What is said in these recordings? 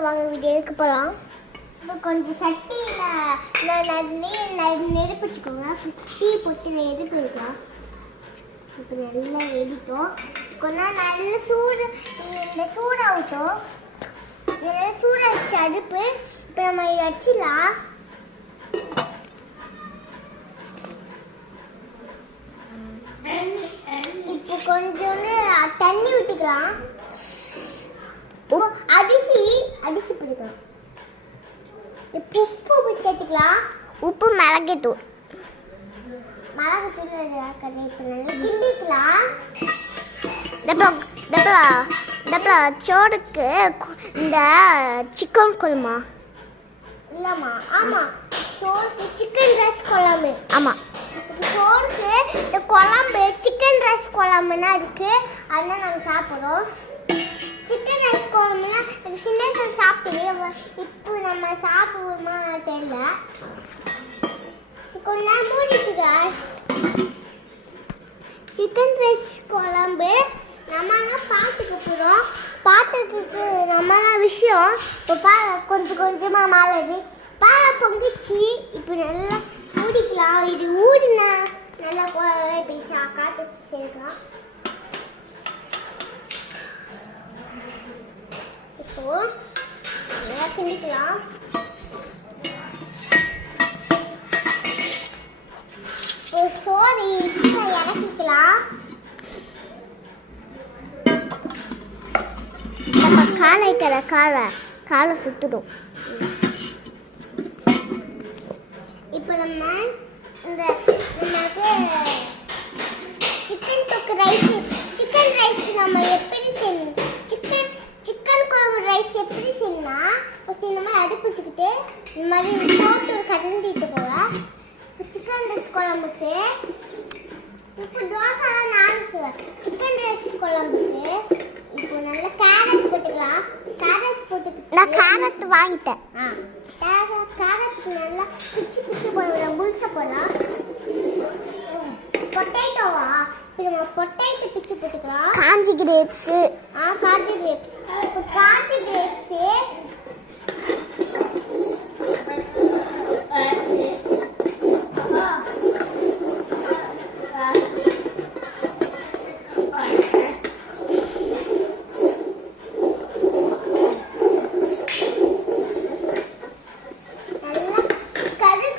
வாங்க வீட்டுக்கு போகலாம் இப்போ கொஞ்சம் சட்டியில் நான் நெ- நெருப்பு வச்சுக்கோங்க டீ போட்டு நெருப்பு வைக்கலாம் இப்போ நல்லா எரிட்டோம் கொஞ்ச நல்ல சூடு இந்த சூடாகட்டும் நல்லா சூடாகிடுச்சு அடுப்பு. இப்போ நம்ம இதை வச்சிடலாம். இப்போ கொஞ்சோண்டு தண்ணி விட்டுக்கலாம் அரிசி அரிசி பிடிக்கலாம் இப்போ உப்பு சேர்த்துக்கலாம். உப்பு மிளகுத்தூள். மிளகுத்தூள் கிண்டிக்கலாம். டப்பா டப்பா சோறுக்கு இந்த சிக்கன் குழம்பா இல்லைம்மா ஆமாம் சோறுக்கு சிக்கன் ரைஸ் குழம்பு. ஆமாம் சோறுக்கு இந்த குழம்பு சிக்கன் ரைஸ் குழம்புனா இருக்கு. அதெல்லாம் நாங்கள் சாப்பிட்றோம். ரைஸ் குழம்புனா சின்ன வயசுல சாப்பிட்டது இப்போ நம்ம சாப்பிடுவோமா? தெரியல. கொஞ்ச நேரம் மூடிச்சு சிக்கன் ரைஸ் குழம்பு. நம்ம பார்த்துக்க போகிறோம் பார்த்துக்கு நம்மலாம் விஷயம். இப்போ பா கொஞ்சம் கொஞ்சமாக மாறுது பா பொங்கிச்சு. இப்போ நல்லா ஊடிக்கலாம் இது ஊடினா நல்லா இப்போ காட்டு வச்சு சேர்க்கலாம் இப்போ நல்லா கிண்டிக்கலாம். இப்போ இறக்கிக்கலாம். நம்ம காலை வைக்கிற காலை காலை சுத்துடும் இப்போ நம்ம இந்த நமக்கு சிக்கன் தொக்கு ரைஸ் சிக்கன் ரைஸ் நம்ம செய்யணும்னா ஃபஸ்ட் இந்த மாதிரி அடுப்பு வச்சுக்கிட்டு இந்த மாதிரி போட்டு ஒரு கரண்டிட்டு போவேன் சிக்கன் ரைஸ் குழம்புக்கு இப்போ தோசை நான் செய்வேன். சிக்கன் ரைஸ் குழம்புக்கு இப்போ நல்லா கேரட் போட்டுக்கலாம். கேரட் போட்டுக்கிட்டு நான் கேரட் வாங்கிட்டேன். ஆ கேரட் கேரட் நல்லா பிச்சு பிச்சு போடலாம் முழுசா போடலாம் பொட்டேட்டோவா நம்ம பொட்டேட்டோ பிச்சு போட்டுக்கலாம். காஞ்சி கிரேப்ஸு ஆ காஞ்சி கிரேப்ஸ் இப்போ காஞ்சி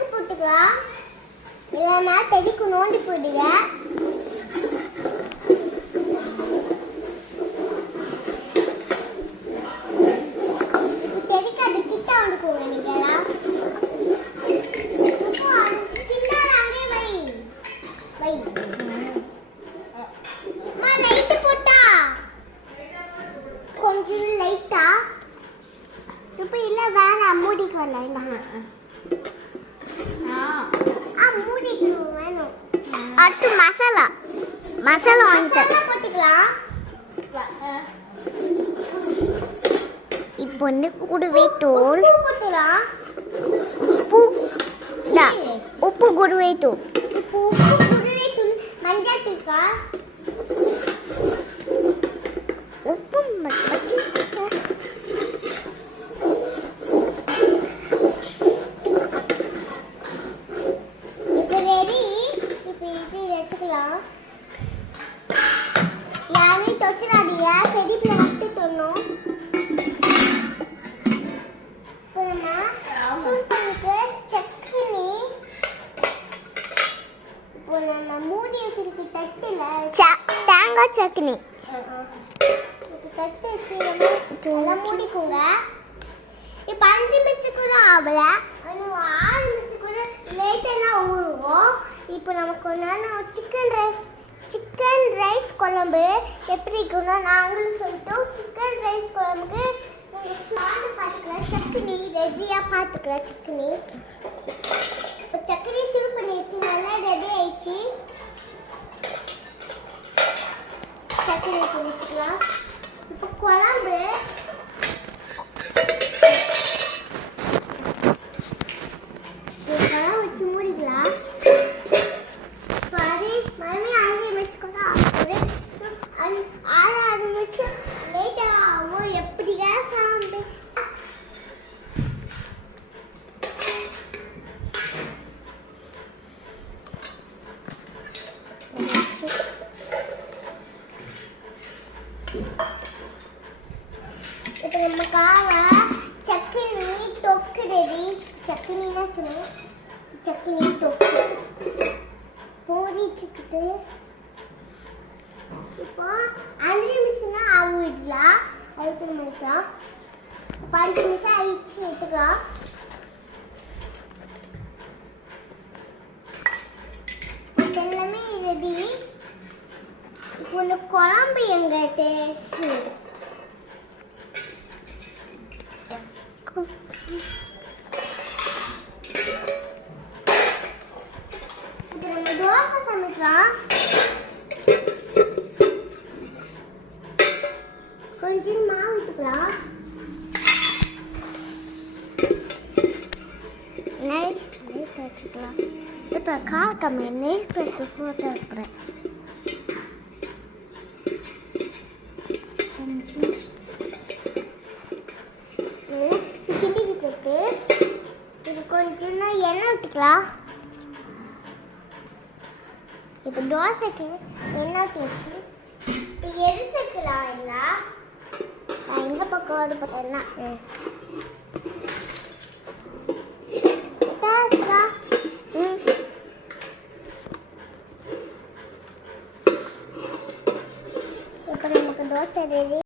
போட்டுக்கலாம். இல்லைன்னா தெடிக்கு நோண்டி போடுங்க இப்போ தெடிக்கு அது கிட்ட வந்துக்கோங்க நீங்களா இப்போ அது கிட்ட அங்கே வை வை அம்மா லைட் போட்டா கொஞ்சம் லைட்டா இப்போ இல்லை வேணாம் மூடிக்கு வேண்டாம் ஆ மூடிக்கணும் வேணும் அடுத்து மசாலா மசாலா வாங்கிட்டேன் போட்டுக்கலாம் இப்போ வந்து குடுவை தூள் போட்டுக்கலாம் உப்பு இந்தா, உப்பு குடுவை தூள் இப்போ உப்பு குடுவை தூள் மஞ்சள் தூக்கா உப்பு மட்டும் இப்போ ரெடி இப்போ இது வச்சுக்கலாம் யாருமே தொட்டுறாதீங்க செடிப்பில் மட்டும் தொடணும் இப்போ நம்ம சூப்பருக்கு சட்னி இப்போ நம்ம மூடி வைக்கிறதுக்கு தட்டில் தேங்காய் சட்னி. தட்டு வச்சு நல்லா மூடிக்கோங்க. இப்போ அஞ்சு மிச்சு கூட ஆகல இன்னும் ஆறு மிச்சு கூட லேட்டாக ஊறுவோம். இப்போ நமக்கு ஒரு சிக்கன் ரைஸ் சிக்கன் ரைஸ் குழம்பு. எப்படி இருக்குன்னா நாங்களும் சொல்லிட்டோம் சிக்கன் ரைஸ் குழம்புக்கு நீங்கள் பார்த்துக்கலாம் சட்னி ரெடியாக பார்த்துக்கலாம் சட்னி. ನಮ್ಮ ಕಾಲ ಚಕ್ಕಣಿ ಟೊಕ್ಕಡಿ ಚಕ್ಕಣಿನ ಚಕ್ಕಣಿ ಟೊಕ್ಕ போடி சிக்கிட்டு இப்போ அஞ்சு நிமிஷம்னா அவு விடலாம் அதுக்கு நினைக்கலாம் பத்து நிமிஷம் அழிச்சு எடுத்துக்கலாம். எல்லாமே ரெடி. இப்போ குழம்பு எங்கிட்ட தோசை சமைக்கலாம் கொஞ்சம் மாவு விட்டுக்கலாம் நெய் நெய் வச்சுக்கலாம் இப்போ கால் கம்மி நெய் பேச போட்டு இருக்கிறேன் கிண்டிக்கு போட்டு இது கொஞ்சம் எண்ணெய் விட்டுக்கலாம் இப்போ தோசைக்கு எண்ணெய் ஊற்றி வச்சு இப்போ எடுத்துக்கலாம் எல்லாம் நான் இந்த பக்கம் பக்கம் எண்ணெய். இப்போ நமக்கு தோசை ரெடி